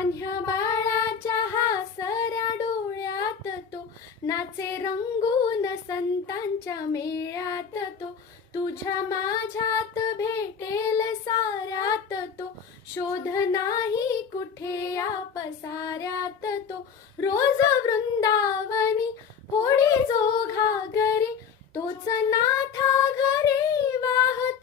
लहान्या बाळाच्या हासऱ्या डोळ्यात तो नाचे रंगून संतांच्या मेळ्यात तो तुझ्या माझ्यात भेटेल साऱ्यात तो शोध नाही कुठे या पसाऱ्यात तो रोज वृंदावनी फोडी जो घागरी तोच नाथा घरी वाहतो